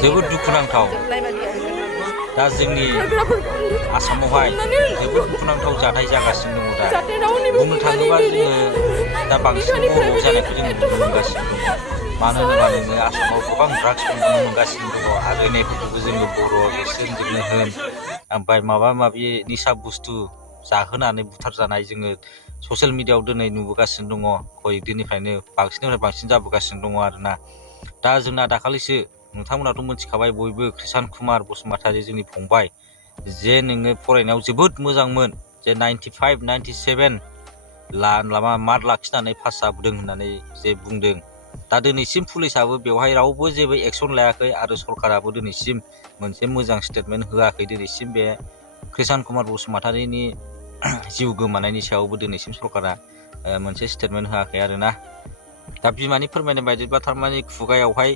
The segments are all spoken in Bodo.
जोबोद दुखुनांथाव दा जोंनि आसामावहाय जोबोद दुखुनांथाव जाथाय जागासिनो दङ दा बुंनो थाङोबा जोङो दा बांसिन बर' जानायखौ जों नुनो मोनगासिनो दङ मानो होनोबा नोङो आसामाव गोबां ड्राग्स नुनो मोनगासिनो दङ आरो होनायफोरखौबो जोङो बर' एक्सिडेन्टजोंनो होन ओमफ्राय माबा माबि निसा बुस्थु जाहोनानै बुथारजानाय जोङो ससियेल मिडियाआव दिनै नुबोगासिनो दङ कय दिननिफ्रायनो बांसिननिफ्राय बांसिन जाबोगासिनो दङ आरोना दा जोंना दाखालिसो नोंथांमोनाथ' मिथिखाबाय बयबो कृषान कुमार बसुमतारी जोंनि फंबाय जे नोङो फरायनायाव जोबोद मोजांमोन जे 95, 97 मार्क लाखिनानै पास जाबोदों होननानै जे बुंदों दा दिनैसिम पुलिसाबो बेवहाय रावबो जेबो एक्सन लायाखै आरो सरकाराबो दिनैसिम मोनसे मोजां स्टेटमेन्ट होआखै दिनैसिम बे कृषान कुमार बसुमतारीनि जिउ गोमानायनि सायावबो दिनैसिम सरकारा मोनसे स्टेटमेन्ट होआखै आरोना दा बिमानि फोरमायनाय बायदिब्ला थारमाने खुगायावहाय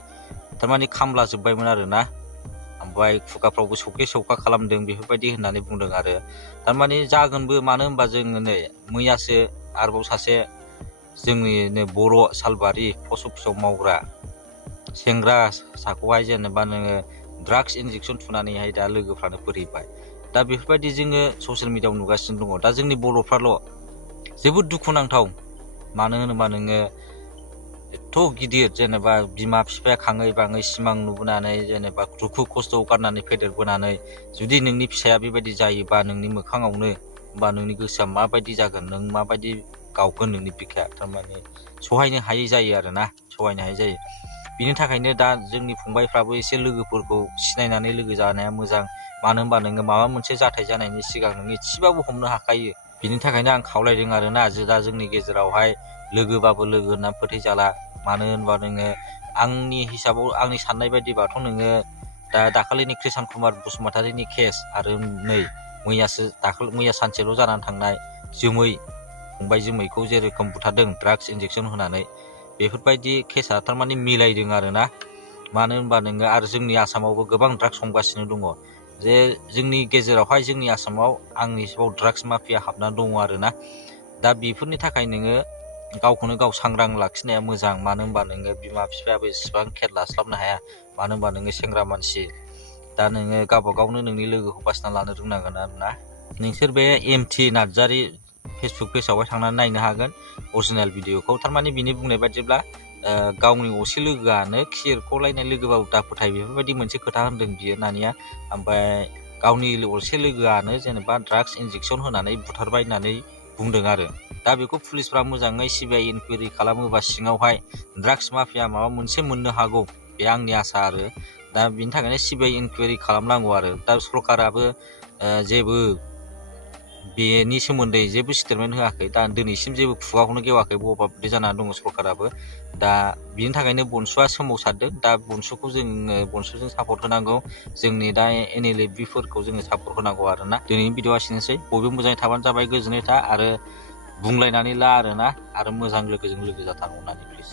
थारमाने खामला जोब्बायमोन आरोना ओमफ्राय खुगाफ्रावबो सौखे सौखा खालामदों बेफोरबायदि होननानै बुंदों आरो थारमाने जागोनबो मानो होनबा जोङो नै मैयासो आरोबाव सासे जोंनिनो बर' सालबारि पस्ट अफिसाव मावग्रा सेंग्रा साखौहाय जेनेबा नोङो ड्राग्स इन्जेक्सन थुनानैहाय दा लोगोफ्रानो फोथैबाय दा बेफोरबायदि जोङो ससियेल मिडियाआव नुगासिनो दङ दा जोंनि बर'फ्राल' जोबोद दुखुनांथाव मानो होनोबा नोङो एथ' गिदिर जेनेबा बिमा बिफाया खाङै बाङै सिमां नुबोनानै जेनेबा दुखु खस्थ' गारनानै फेदेरबोनानै जुदि नोंनि फिसाया बेबायदि जायोबा नोंनि मोखाङावनो बा नोंनि गोसोआ माबायदि जागोन नों माबायदि गावगोन नोंनि बिखाया थारमाने सहायनो हायै जायो आरोना सहायनो हायै जायो बिनि थाखायनो दा जोंनि फंबायफ्राबो एसे लोगोफोरखौ सिनायनानै लोगो जानाया मोजां मानो होनबा नोङो माबा मोनसे जाथाय जानायनि सिगां नोङो एसेबाबो हमनो हाखायो बिनि थाखायनो आं खावलायदों आरोना दा जोंनि गेजेरावहाय लोगोबाबो लोगो होनना फोथैजाला मानो होनबा नोङो आंनि हिसाबाव आंनि साननाय बायदिबाथ' नोङो दाखालिनि कृषान कुमार बसुमतारीनि केस आरो नै मैया सानसेल' जानानै थांनाय फंबाय जोमैखौ जेरोखोम बुथारदों ड्राग्स इन्जेक्सन होनानै बेफोरबायदि केसा थारमाने मिलायदों आरोना मानो होनबा नोङो आरो जोंनि आसामावबो गोबां ड्राग्स हमगासिनो दङ जे जोंनि गेजेरावहाय जोंनि आसामाव आंनि हिसाबाव ड्राग्स माफिया हाबनानै दङ आरोना दा बेफोरनि थाखाय नोङो गावखौनो गाव सांग्रां लाखिनाया मोजां मानो होनबा नोङो बिमा बिफायाबो इसिबां केयार लास्लाबनो हाया मानो होनबा नोङो सेंग्रा मानसि दा नोङो गावबा गावनो नोंनि लोगोखौ बासिना लानो रोंनांगोन आरोना नोंसोर बे MT नार्जारी फेसबुक पेजावहाय थांनानै नायनो हागोन अरिजिनेल भिडिअखौ थारमाने बिनि बुंनाय बायदिब्ला गावनि असे लोगोआनो खिरख'लायनाय लोगोबाबो दा फोथाय बेफोरबायदि मोनसे खोथा होनदों बियो नानिया ओमफ्राय गावनि असे लोगोआनो जेनेबा ड्राग्स इन्जेक्सन होनानै बुथारबाय होननानै बुंदों आरो दा बेखौ पुलिसफ्रा मोजाङै CBI इनकुवारि खालामोबा सिङावहाय ड्राग्स माफिया माबा मोनसे मोननो हागौ बे आंनि आसा आरो दा बिनि थाखायनो CBI इनकुवारि खालामनांगौ आरो दा सरकाराबो जेबो बेनि सोमोन्दै जेबो स्टेटमेन्ट होआखै दा दिनैसिम जेबो खुगाखौनो गेवाखै बबेबा बिदि जानानै दङ सरकाराबो दा बिनि थाखायनो बनसुआ सोमावसारदों दा बनसुजों सापर्ट होनांगौ जोंनि दा NLFB-फोरखौ जोङो सापर्ट होनांगौ आरोना दिनैनि भिडिअआ एसेनोसै बयबो मोजाङै थाबानो जाबाय गोजोननाय था आरो बुंलायनानै ला आरोना आरो मोजां लोगोजों लोगो जाथारनांगौ होननानै प्लिज